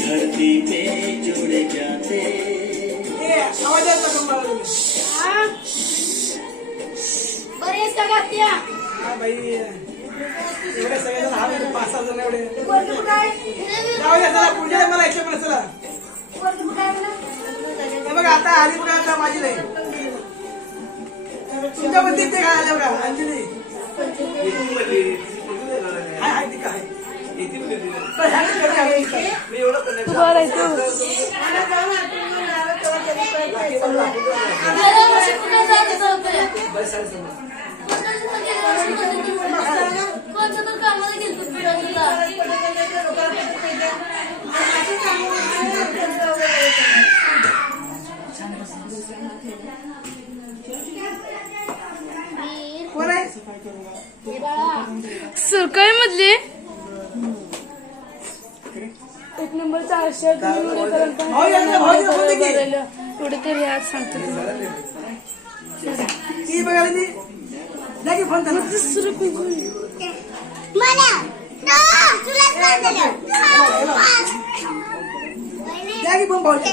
धरती पे जुड़े जाते बरेच का गात्या बाई एवढे सगळेजण हवे 5-6 जण एवढे पुढच्या मला यायचे पण चला बघा आता आली बघा आता माझी नाही तुमच्या पण ते काय आल्या बघा अंजली हाय ती काय सुरकाई मधली 1 नंबर 400 एवढे तरी आज सांगतो ती बघायला ती जागी फोन करा जागी फोन बोलते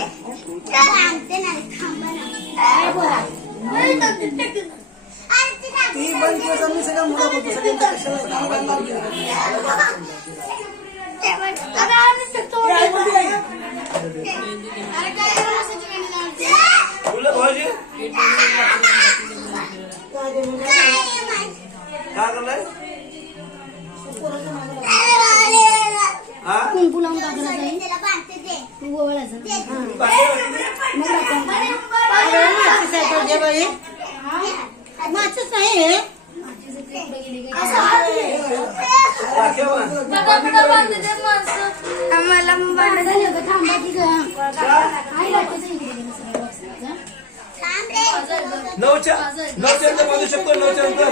ती बंद केस आम्ही सगळं मुलं बोलतो सगळ्यांच्या कशाला कुंकू लावून टाकला माचच नाही आम्हाला थांबा की नऊच्या बांधू शकतो 9च्या नंतर